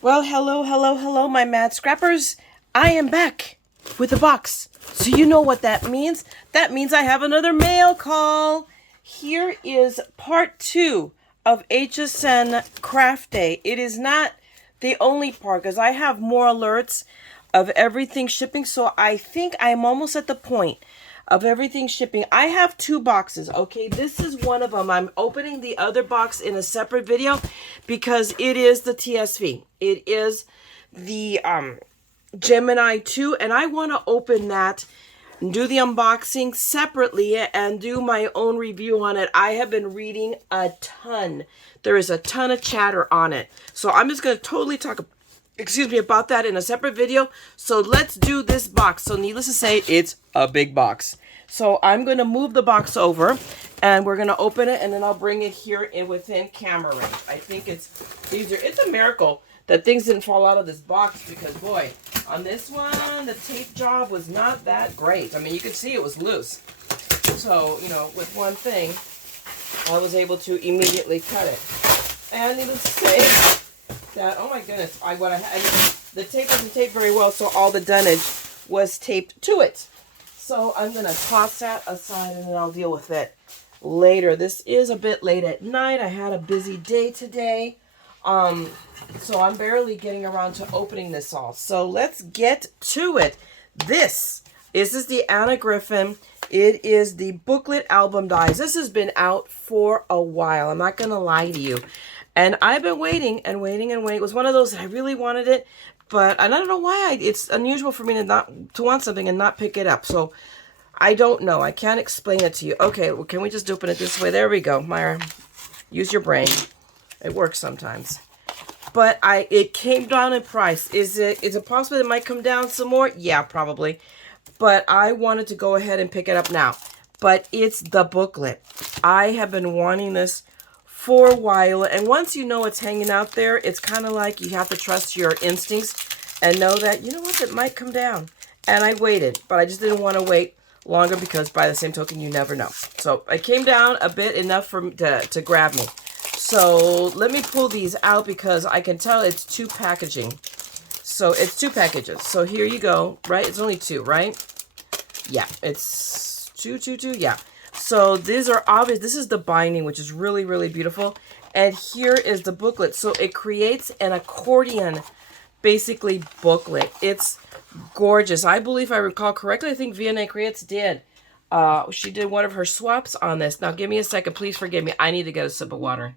Well, hello, hello, hello, my mad scrappers. I am back with a box. So you know what that means? That means I have another mail call. Here is part 2 of HSN Craft Day. It is not the only part because I have more alerts of everything shipping. So I think I'm almost at the point of everything shipping. I have 2 boxes, okay? This is one of them. I'm opening the other box in a separate video because it is the TSV. It is the Gemini 2, and I want to open that and do the unboxing separately and do my own review on it. I have been reading a ton. There is a ton of chatter on it. So I'm just going to totally talk about that in a separate video. So let's do this box. So needless to say, it's a big box. So I'm going to move the box over and we're going to open it and then I'll bring it here in within camera range. I think it's easier. It's a miracle that things didn't fall out of this box because boy, on this one, the tape job was not that great. I mean, you could see it was loose. So, you know, with one thing, I was able to immediately cut it. And needless to say, that, oh my goodness, the tape wasn't taped very well, so all the dunnage was taped to it. So I'm going to toss that aside and then I'll deal with it later. This is a bit late at night. I had a busy day today. So I'm barely getting around to opening this all. So let's get to it. This is the Anna Griffin. It is the Booklet album dies. This has been out for a while. I'm not going to lie to you. And I've been waiting and waiting and waiting. It was one of those that I really wanted it, but I don't know why. It's unusual for me to want something and not pick it up. So I don't know. I can't explain it to you. Okay, well, can we just open it this way? There we go, Mayra. Use your brain. It works sometimes. But it came down in price. Is it possible it might come down some more? Yeah, probably. But I wanted to go ahead and pick it up now. But it's the Booklet. I have been wanting this for a while, and once you know it's hanging out there, it's kind of like you have to trust your instincts and know that, you know what, it might come down. And I waited, but I just didn't want to wait longer because by the same token, you never know. So it came down a bit enough for to grab me. So let me pull these out because I can tell it's 2 packaging. So it's 2 packages. So here you go, right? It's only 2, right? Yeah, it's 2, yeah. So these are obvious. This is the binding, which is really, really beautiful. And here is the booklet. So it creates an accordion, basically, booklet. It's gorgeous. I believe, if I recall correctly, I think V&A Creates did. She did one of her swaps on this. Now, give me a second. Please forgive me. I need to get a sip of water.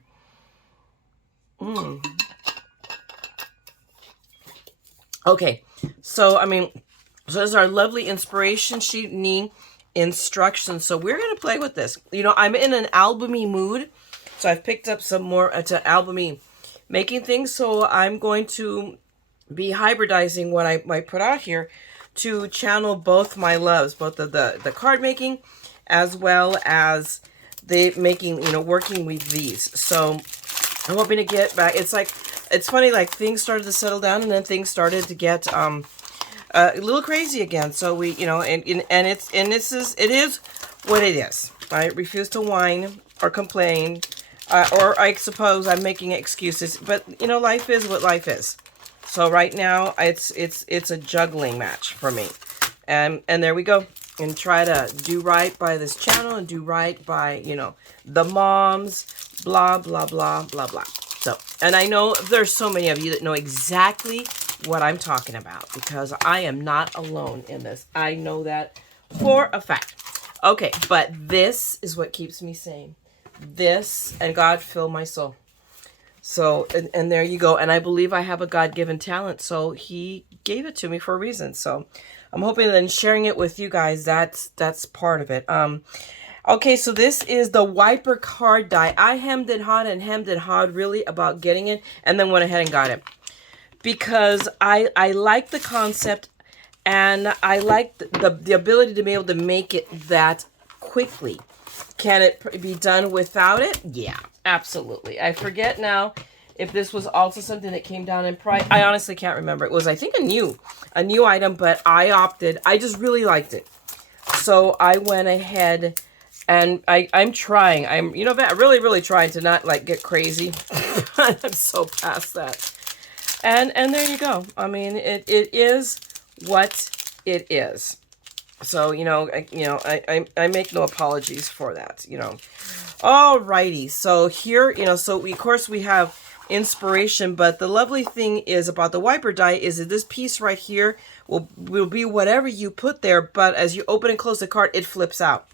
Okay. So, I mean, so this is our lovely inspiration sheet knee instructions. So we're going to play with this. You know, I'm in an albumy mood. So I've picked up some more to albumy making things. So I'm going to be hybridizing what I might put out here to channel both my loves, both the card making as well as the making, you know, working with these. So I'm hoping to get back. It's like, it's funny, like things started to settle down and then things started to get a little crazy again. So we, you know, and it is what it is. I refuse to whine or complain, or I suppose I'm making excuses. But you know, life is what life is. So right now, it's a juggling match for me, and there we go. And try to do right by this channel and do right by, you know, the moms. Blah blah blah blah blah. So, and I know there's so many of you that know exactly what I'm talking about because I am not alone in this. I know that for a fact. Okay, but this is what keeps me sane. This, and God fill my soul. So, and there you go. And I believe I have a God-given talent, so he gave it to me for a reason. So I'm hoping that in sharing it with you guys, that's part of it. Okay, so this is the wiper card die. I hemmed and hawed really about getting it, and then went ahead and got it. Because I like the concept, and I like the ability to be able to make it that quickly. Can it be done without it? Yeah, absolutely. I forget now if this was also something that came down in price. I honestly can't remember. It was, I think, a new item, but I just really liked it. So I went ahead and I'm trying. I'm, you know, really, really trying to not like get crazy. I'm so past that. And there you go. I mean, it is what it is. So, I make no apologies for that, Alrighty. So here, so of course we have inspiration, but the lovely thing is about the wiper die is that this piece right here will be whatever you put there, but as you open and close the card, it flips up.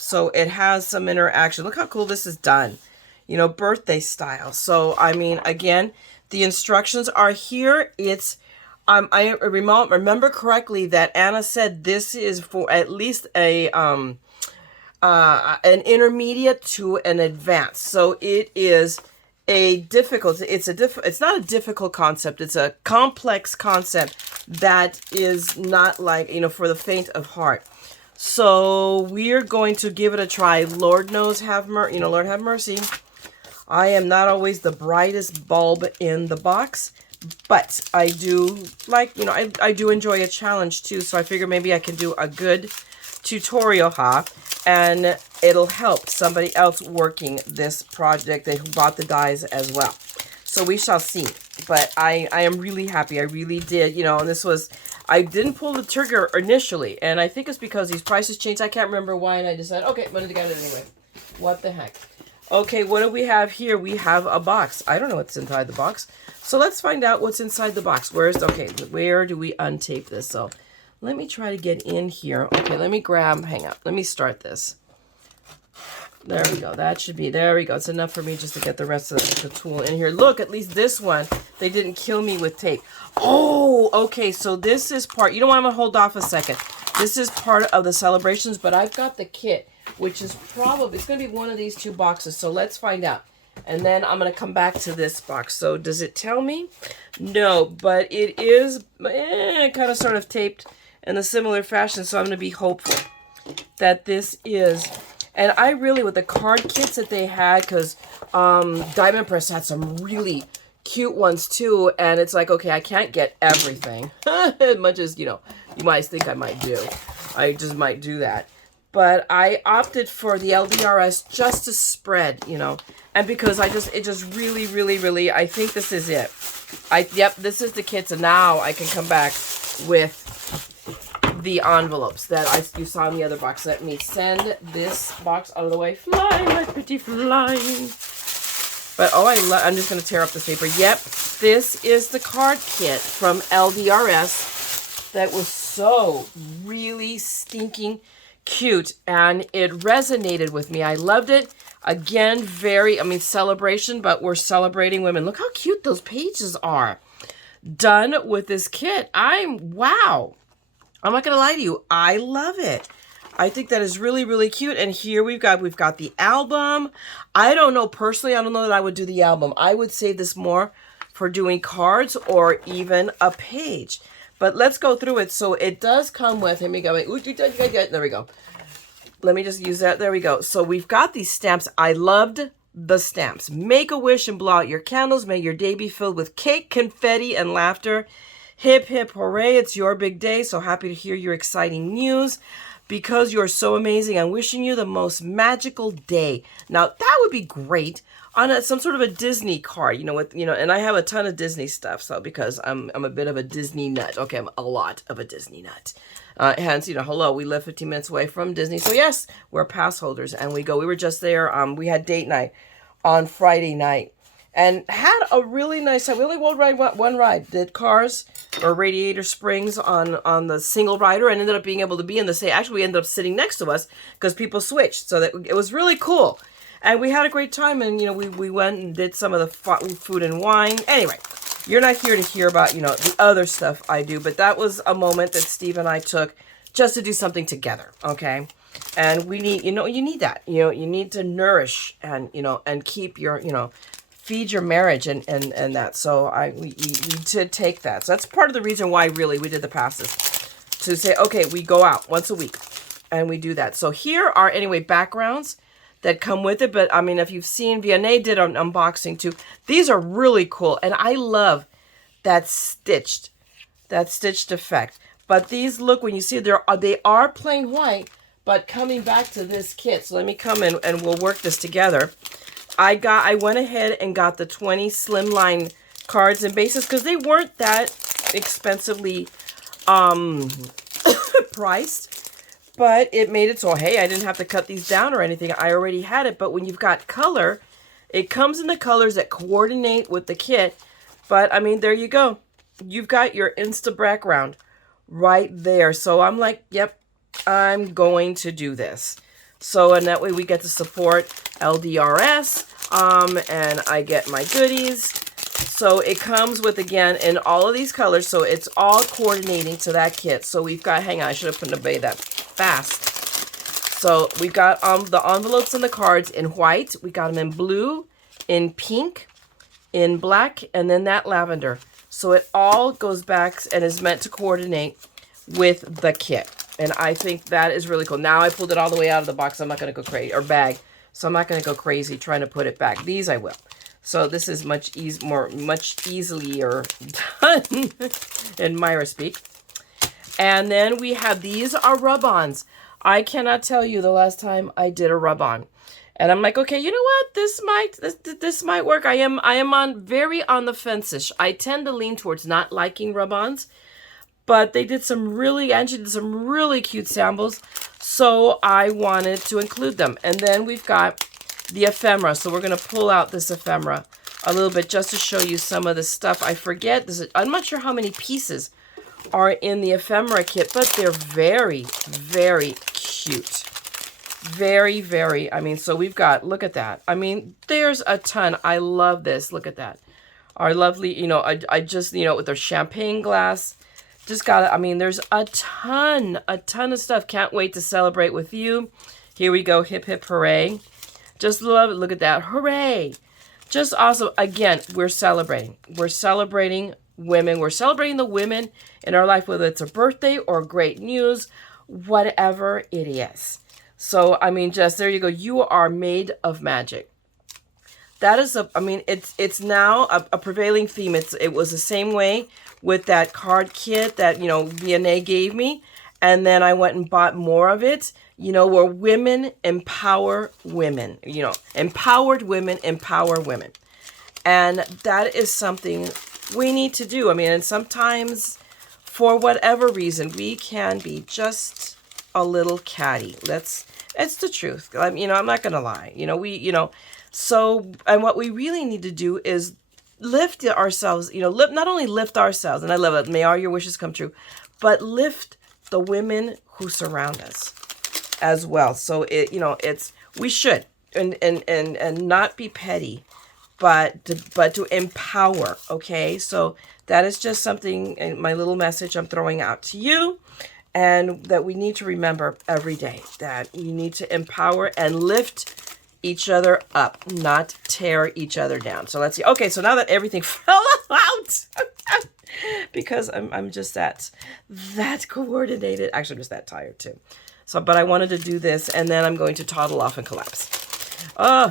So it has some interaction. Look how cool this is done, birthday style. So, I mean, again, the instructions are here. It's, I remember correctly that Anna said this is for at least an intermediate to an advanced. So it is it's not a difficult concept. It's a complex concept that is not like, for the faint of heart. So we're going to give it a try. Lord knows, Lord have mercy. I am not always the brightest bulb in the box, but I do like, I do enjoy a challenge too. So I figure maybe I can do a good tutorial, and it'll help somebody else working this project who bought the dies as well. So we shall see. But I am really happy. I really did, and this was, I didn't pull the trigger initially, and I think it's because these prices changed. I can't remember why, and I decided, okay, I'm going to get it anyway. What the heck? Okay, what do we have here? We have a box. I don't know what's inside the box. So let's find out what's inside the box. Where do we untape this? So let me try to get in here. Okay, let me grab, hang on. Let me start this. There we go. That should be, there we go. It's enough for me just to get the rest of the tool in here. Look, at least this one, they didn't kill me with tape. Oh, okay. So this is part, I'm going to hold off a second. This is part of the celebrations, but I've got the kit, which is probably, it's going to be one of these two boxes. So let's find out. And then I'm going to come back to this box. So does it tell me? No, but it is kind of sort of taped in a similar fashion. So I'm going to be hopeful that this is, and I really, with the card kits that they had, because Diamond Press had some really cute ones too. And it's like, okay, I can't get everything as much as, you might think I might do. I just might do that. But I opted for the LDRS just to spread, and because it just really, really, really, I think this is it. Yep, this is the kit, so now I can come back with the envelopes that you saw in the other box. Let me send this box out of the way. Fly, my pretty flying. But, I'm just going to tear up this paper. Yep, this is the card kit from LDRS that was so really stinking cute, and it resonated with me. I loved it. Again, celebration, but we're celebrating women. Look how cute those pages are. Done with this kit. Wow. I'm not going to lie to you. I love it. I think that is really, really cute. And here we've got the album. I don't know, personally, I don't know that I would do the album. I would save this more for doing cards or even a page. But let's go through it. So it does come with, here we go. There we go. Let me just use that. There we go. So we've got these stamps. I loved the stamps. Make a wish and blow out your candles. May your day be filled with cake, confetti, and laughter. Hip, hip, hooray. It's your big day. So happy to hear your exciting news. Because you're so amazing, I'm wishing you the most magical day. Now, that would be great on some sort of a Disney card, and I have a ton of Disney stuff, so because I'm a bit of a Disney nut. Okay, I'm a lot of a Disney nut. Hence, hello, we live 15 minutes away from Disney. So yes, we're pass holders, and we were just there. We had date night on Friday night and had a really nice time. We only rode one ride, did Cars or Radiator Springs on the single rider, and ended up being able to be in the same. Actually, we ended up sitting next to us because people switched, so that it was really cool. And we had a great time, and, we went and did some of the food and wine. Anyway, you're not here to hear about, the other stuff I do, but that was a moment that Steve and I took just to do something together, okay? And we need, you need that. You need to nourish and, and keep your, feed your marriage and that. So we did take that. So that's part of the reason why, really, we did the passes. To say, okay, we go out once a week, and we do that. So here are, anyway, backgrounds that come with it. But if you've seen, Vianney did an unboxing too. These are really cool. And I love that stitched effect. But these, look, when you see they are plain white, but coming back to this kit. So let me come in and we'll work this together. I went ahead and got the 20 Slimline cards and bases because they weren't that expensively priced, but it made it so, hey, I didn't have to cut these down or anything. I already had it. But when you've got color, it comes in the colors that coordinate with the kit. But I mean, there you go. You've got your Insta background right there. So I'm like, yep, I'm going to do this. So, and that way we get to support LDRS, and I get my goodies. So it comes with, again, in all of these colors, so it's all coordinating to that kit. So we've got, hang on, I should have put away that fast. So we've got the envelopes and the cards in white. We got them in blue, in pink, in black, and then that lavender. So it all goes back and is meant to coordinate with the kit. And I think that is really cool. Now I pulled it all the way out of the box. I'm not going to go crazy, or bag. So I'm not going to go crazy trying to put it back. These I will. So this is much easier done in Mayra speak. And then we have, these are rub-ons. I cannot tell you the last time I did a rub-on. And I'm like, okay, you know what? This might work. I am very on the fence-ish. I tend to lean towards not liking rub-ons. But they did Angie did some really cute samples, so I wanted to include them. And then we've got the ephemera, so we're going to pull out this ephemera a little bit just to show you some of the stuff. I forget, I'm not sure how many pieces are in the ephemera kit, but they're very, very cute. Very, very, I mean, so we've got, look at that. I mean, there's a ton. I love this. Look at that. Our lovely, I just, with their champagne glass. Just got it. I mean, there's a ton of stuff. Can't wait to celebrate with you. Here we go. Hip, hip, hooray. Just love it. Look at that. Hooray. Just awesome. Again, we're celebrating. We're celebrating women. We're celebrating the women in our life, whether it's a birthday or great news, whatever it is. So, I mean, just there you go. You are made of magic. That is it's now a prevailing theme. It was the same way with that card kit that, VNA gave me. And then I went and bought more of it, where women empower women, empowered women empower women. And that is something we need to do. I mean, and sometimes for whatever reason, we can be just a little catty. It's the truth. I'm not going to lie. So, and what we really need to do is lift ourselves, not only lift ourselves, and I love it, may all your wishes come true, but lift the women who surround us as well. So we should, and not be petty, but to empower. Okay. So that is just something, my little message I'm throwing out to you, and that we need to remember every day, that we need to empower and lift each other up, not tear each other down. So let's see. Okay, so now that everything fell out, because I'm just that coordinated. Actually, I'm just that tired too. So, but I wanted to do this, and then I'm going to toddle off and collapse.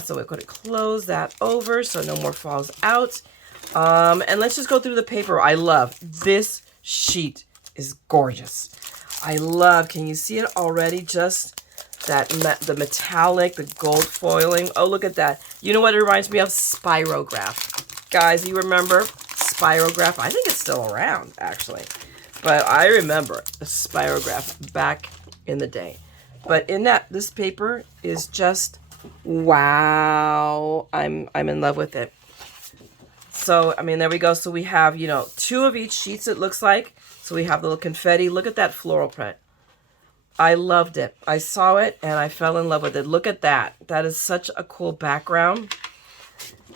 So we're going to close that over so no more falls out. And let's just go through the paper. I love this sheet. Is gorgeous. I love. Can you see it already? Just the metallic, the gold foiling. Oh, look at that. You know what it reminds me of? Spirograph. Guys, you remember Spirograph? I think it's still around, actually. But I remember the Spirograph back in the day. But this paper is just, wow. I'm in love with it. So, I mean, there we go. So we have, 2 of each sheets, it looks like. So we have the little confetti. Look at that floral print. I loved it. I saw it and I fell in love with it. Look at that. That is such a cool background.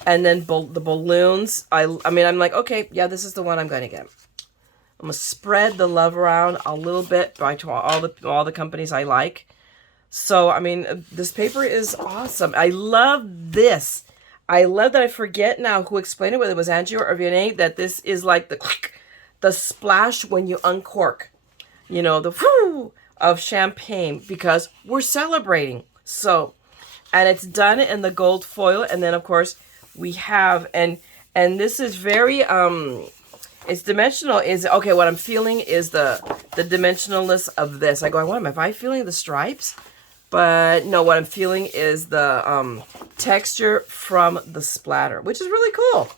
And then the balloons. I mean, I'm like, okay, yeah, this is the one I'm going to get. I'm going to spread the love around a little bit by all the companies I like. So, I mean, this paper is awesome. I love this. I love that. I forget now who explained it, whether it was Angie or Vianney, that this is like the splash when you uncork. The whoo of champagne, because we're celebrating. So, and it's done in the gold foil, and then of course we have, and this is very it's dimensional. Is okay, what I'm feeling is the dimensionalness of this. I go, am I feeling the stripes? But no, what I'm feeling is the texture from the splatter, which is really cool.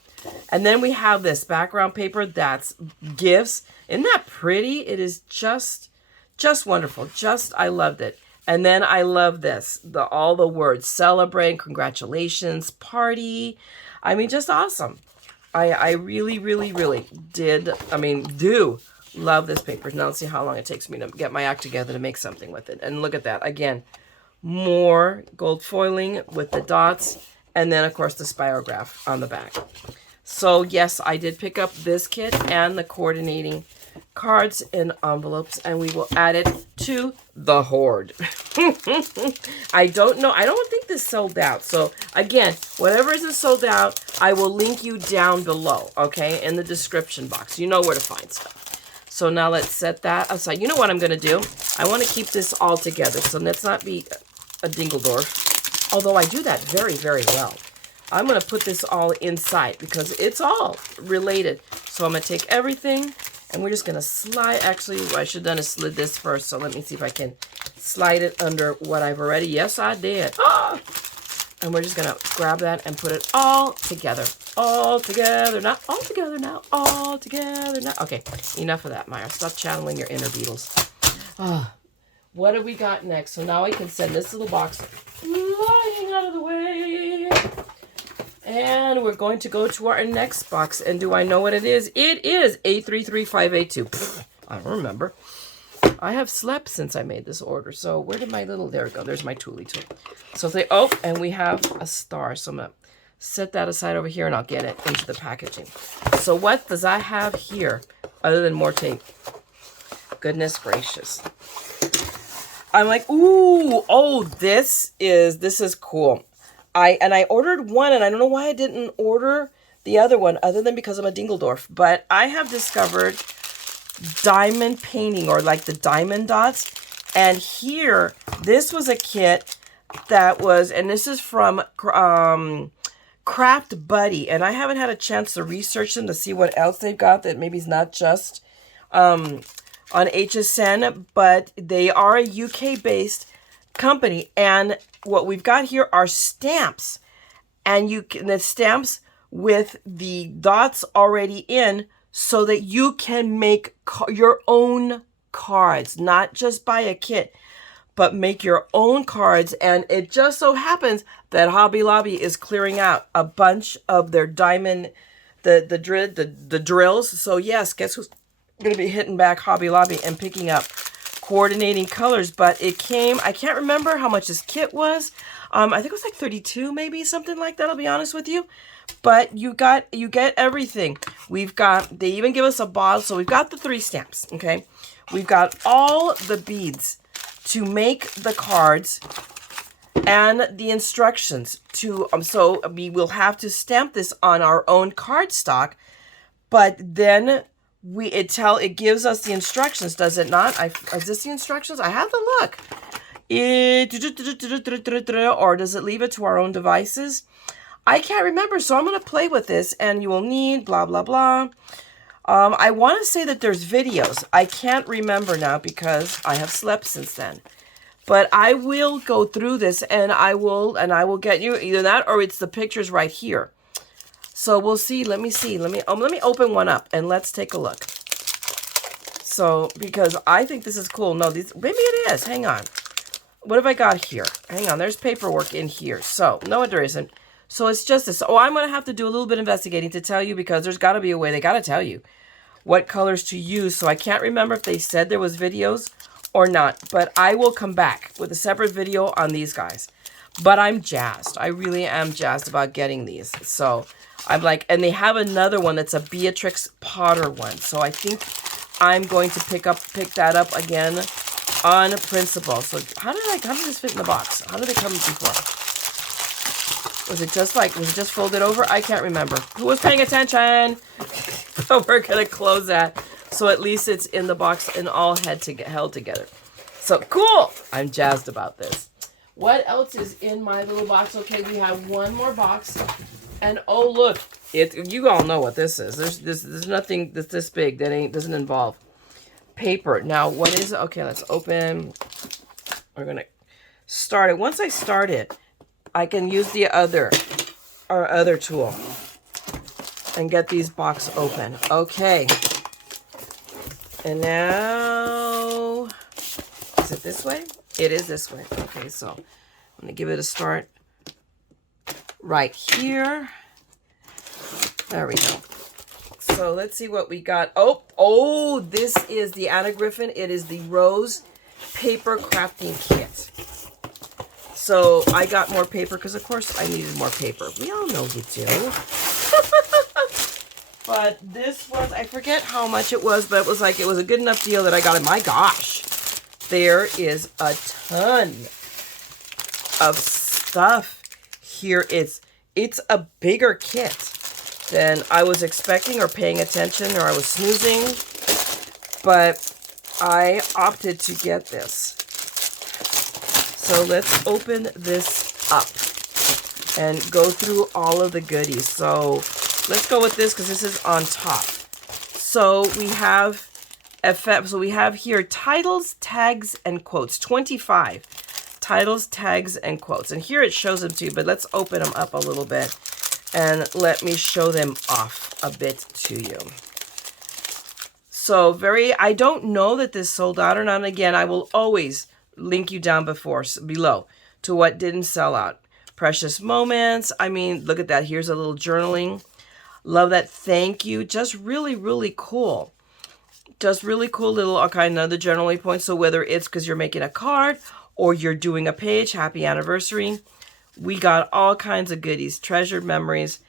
And then we have this background paper that's gifts. Isn't that pretty? It is just wonderful. I loved it. And then I love this, all the words, celebrate, congratulations, party. I mean, just awesome. I really, really, really do love this paper. Now let's see how long it takes me to get my act together to make something with it. And look at that. Again, more gold foiling with the dots. And then, of course, the spirograph on the back. So, yes, I did pick up this kit and the coordinating cards and envelopes, and we will add it to the hoard. I don't know. I don't think this sold out. So, again, whatever isn't sold out, I will link you down below, okay, in the description box. You know where to find stuff. So, now let's set that aside. You know what I'm going to do? I want to keep this all together, so let's not be a dingledorf. Although I do that very, very well. I'm going to put this all inside because it's all related. So I'm going to take everything and we're just going to slide. Actually, what I should have done is slid this first. So let me see if I can slide it under what I've already. Yes, I did. Ah! And we're just going to grab that and put it all together. All together. Not all together now. All together now. Okay, enough of that, Mayra. Stop channeling your inner Beatles. Ah. What have we got next? So now I can send this little box flying out of the way. And we're going to go to our next box. And do I know what it is? It is 833582. I don't remember. I have slept since I made this order. So where did my little... There we go. There's my toolie tool. So they... Oh, and we have a star. So I'm going to set that aside over here and I'll get it into the packaging. So what does I have here other than more tape? Goodness gracious. I'm like, ooh, oh, this is cool. I ordered one, and I don't know why I didn't order the other one, other than because I'm a dingledorf. But I have discovered diamond painting, or like the diamond dots. And here, this was a kit that was, and this is from Craft Buddy. And I haven't had a chance to research them to see what else they've got that maybe is not just on HSN, but they are a UK-based company. And what we've got here are stamps, and the stamps with the dots already in, so that you can make your own cards, not just buy a kit, but make your own cards. And it just so happens that Hobby Lobby is clearing out a bunch of their diamond, the drills. So yes, guess who's going to be hitting back Hobby Lobby and picking up coordinating colors. But it came, I can't remember how much this kit was. I think it was like 32, maybe something like that, I'll be honest with you. But you get everything. We've got, they even give us a bottle. So we've got the 3 stamps, okay? We've got all the beads to make the cards and the instructions to, so we will have to stamp this on our own cardstock, but then it gives us the instructions, does it not? Is this the instructions? I have to look. Or does it leave it to our own devices? I can't remember, so I'm going to play with this, and you will need blah, blah, blah. I want to say that there's videos. I can't remember now because I have slept since then. But I will go through this, and I will get you either that or it's the pictures right here. So we'll see. Let me see. Let me open one up and let's take a look. So because I think this is cool. No, maybe it is. Hang on. What have I got here? Hang on. There's paperwork in here. So no, there isn't. So it's just this. Oh, I'm going to have to do a little bit of investigating to tell you, because there's got to be a way. They got to tell you what colors to use. So I can't remember if they said there was videos or not, but I will come back with a separate video on these guys. But I'm jazzed. I really am jazzed about getting these. So I'm like, and they have another one that's a Beatrix Potter one. So I think I'm going to pick that up again on principle. So how did this fit in the box? How did it come before? Was it just folded over? I can't remember. Who was paying attention? So we're going to close that. So at least it's in the box and all held together. So cool. I'm jazzed about this. What else is in my little box? Okay, we have one more box. And oh, look. You all know what this is. There's nothing that's this big that doesn't involve paper. Now, what is it? Okay, let's open. We're going to start it. Once I start it, I can use our other tool. and get these boxes open. Okay. And now, is it this way? It is this way. Okay, so I'm going to give it a start right here. There we go. So let's see what we got. Oh, this is the Anna Griffin. It is the Rose Paper Crafting Kit. So I got more paper because, of course, I needed more paper. We all know you do. But this was, I forget how much it was, but it was a good enough deal that I got it. My gosh, there is a ton of stuff here. It's a bigger kit than I was expecting or paying attention, or I was snoozing, but I opted to get this. So let's open this up and go through all of the goodies. So let's go with this because this is on top. So we have here titles, tags, and quotes. 25 titles, tags, and quotes. And here it shows them to you, but let's open them up a little bit and let me show them off a bit to you. So I don't know that this sold out or not. And again, I will always link you down below to what didn't sell out. Precious moments. I mean, look at that. Here's a little journaling. Love that. Thank you. Just really, really cool. Just really cool little, okay, another journaling point. So whether it's because you're making a card or you're doing a page, happy anniversary. We got all kinds of goodies, treasured memories,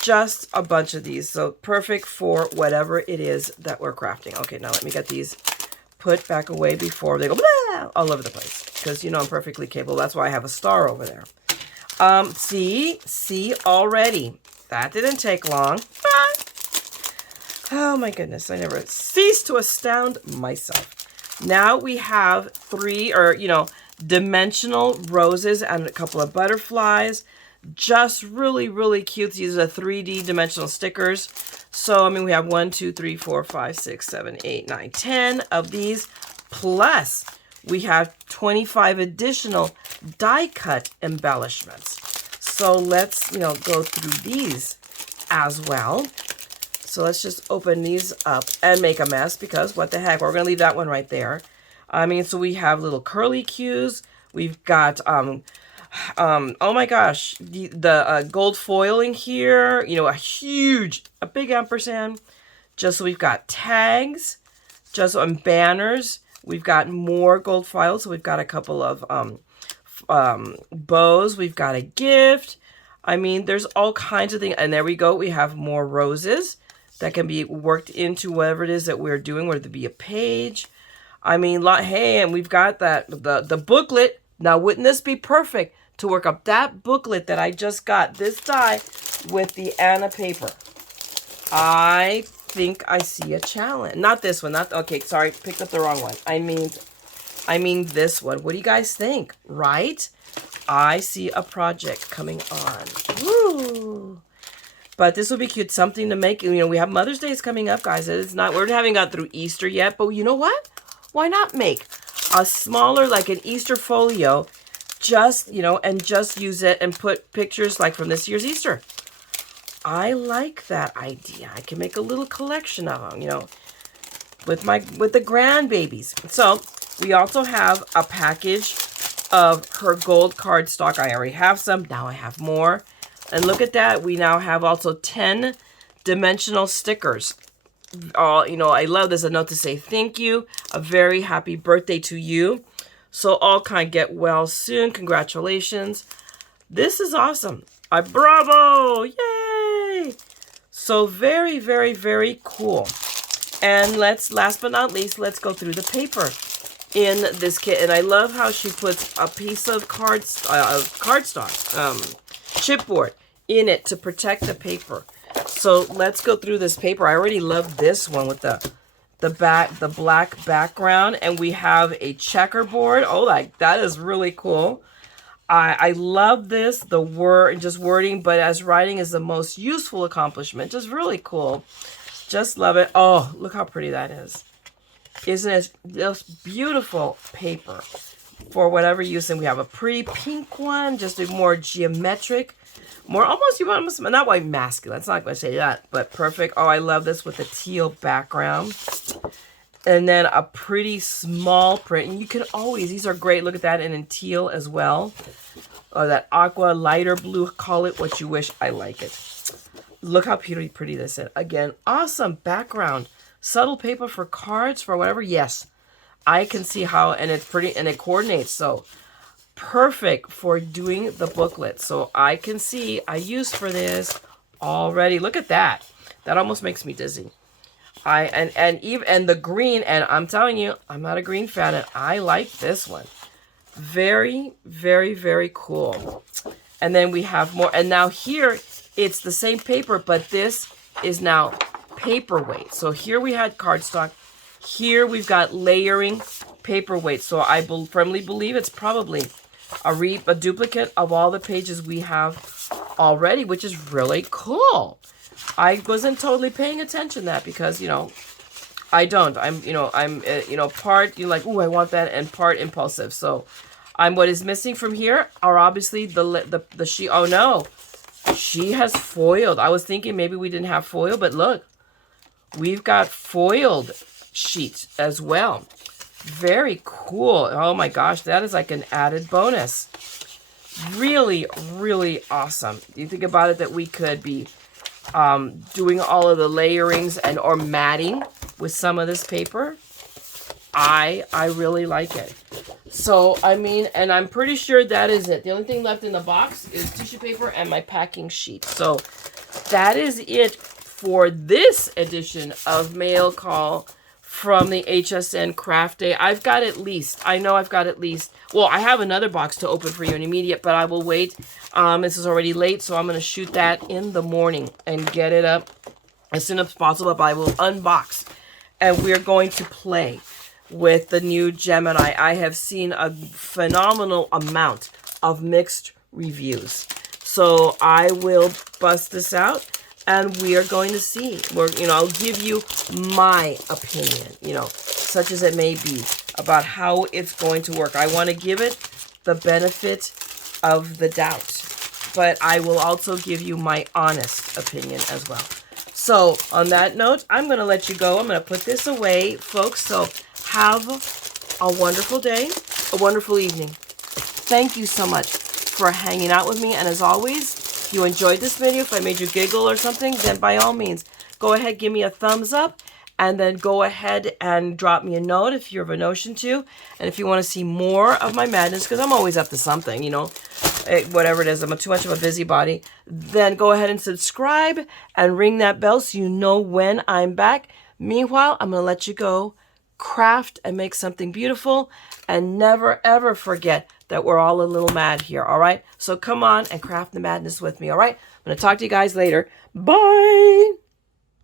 just a bunch of these. So perfect for whatever it is that we're crafting. Okay, now let me get these put back away before they go blah, all over the place. Because you know I'm perfectly capable. That's why I have a star over there. See already. That didn't take long. Oh my goodness, I never cease to astound myself. Now we have 3 dimensional roses and a couple of butterflies. Just really, really cute. These are 3D dimensional stickers. So, I mean, we have 1, 2, 3, 4, 5, 6, 7, 8, 9, 10 of these. Plus, we have 25 additional die cut embellishments. So let's, go through these as well. So let's just open these up and make a mess because what the heck, we're going to leave that one right there. I mean, so we have little curly cues. We've got, oh my gosh, the gold foiling here, a big ampersand. Just so we've got tags, just on banners. We've got more gold foils. So we've got a couple of bows. We've got a gift. I mean, there's all kinds of things. And there we go. We have more roses that can be worked into whatever it is that we're doing, whether it be a page. I mean, hey, and we've got the booklet. Now, wouldn't this be perfect to work up that booklet that I just got, this die, with the Anna paper? I think I see a challenge. Not this one. Okay, sorry, picked up the wrong one. I mean this one. What do you guys think? Right? I see a project coming on. Woo! But this will be cute. Something to make. We have Mother's Day is coming up, guys. We haven't got through Easter yet. But you know what? Why not make a smaller, like an Easter folio, and just use it and put pictures like from this year's Easter. I like that idea. I can make a little collection of them, with the grandbabies. So we also have a package of her gold cardstock. I already have some. Now I have more. And look at that. We now have also 10 dimensional stickers. I love this. A note to say thank you. A very happy birthday to you. So all kind get well soon. Congratulations. This is awesome. Bravo. Yay. So very, very, very cool. And last but not least, let's go through the paper in this kit. And I love how she puts a piece of cardstock, chipboard in it to protect the paper. So let's go through this paper. I already love this one with the black background, and we have a checkerboard. Oh, that is really cool. I love this, the wording, but as writing is the most useful accomplishment. Just really cool. Just love it. Oh, look how pretty that is. Isn't it just beautiful paper? for whatever use. And we have a pretty pink one, just a more geometric, more almost, you almost, not quite masculine, that's not going to say that, but perfect. Oh, I love this with the teal background. And then a pretty small print. And you can always, these are great. Look at that. And in teal as well. Or that aqua, lighter blue. Call it what you wish. I like it. Look how pretty this is. Again, awesome background. Subtle paper for cards, for whatever. Yes, I can see how. And it's pretty. And it coordinates. So perfect for doing the booklet. So I can see I used for this already. Look at that. That almost makes me dizzy. And the green, and I'm telling you, I'm not a green fan, and I like this one. Very, very, very cool. And then we have more, and now here it's the same paper, but this is now paperweight. So here we had cardstock. Here we've got layering paperweight. So I firmly believe it's probably a duplicate of all the pages we have already, which is really cool. I wasn't totally paying attention to that because, you know, I don't. I'm part, you're like, ooh, I want that, and part impulsive. So what is missing from here are obviously the sheet. Oh, no. She has foiled. I was thinking maybe we didn't have foil, but look. We've got foiled sheet as well. Very cool. Oh, my gosh. That is like an added bonus. Really, really awesome. You think about it that we could be doing all of the layerings or matting with some of this paper. I really like it. So, I mean, and I'm pretty sure that is it. The only thing left in the box is tissue paper and my packing sheet. So, that is it for this edition of Mail Call from the HSN Craft Day. I've got at least, well, I have another box to open for you in immediate, but I will wait. This is already late, so I'm going to shoot that in the morning and get it up as soon as possible, but I will unbox. And we're going to play with the new Gemini. I have seen a phenomenal amount of mixed reviews. So I will bust this out and we are going to see. I'll give you my opinion, such as it may be, about how it's going to work. I want to give it the benefit of the doubt, but I will also give you my honest opinion as well. So on that note, I'm going to let you go. I'm going to put this away, folks. So have a wonderful day, a wonderful evening. Thank you so much for hanging out with me. And as always, if you enjoyed this video, if I made you giggle or something, then by all means, go ahead, give me a thumbs up. And then go ahead and drop me a note if you have a notion to. And if you want to see more of my madness, because I'm always up to something, whatever it is, I'm too much of a busybody, then go ahead and subscribe and ring that bell so you know when I'm back. Meanwhile, I'm going to let you go, craft and make something beautiful, and never, ever forget that we're all a little mad here, all right? So come on and craft the madness with me, all right? I'm going to talk to you guys later. Bye!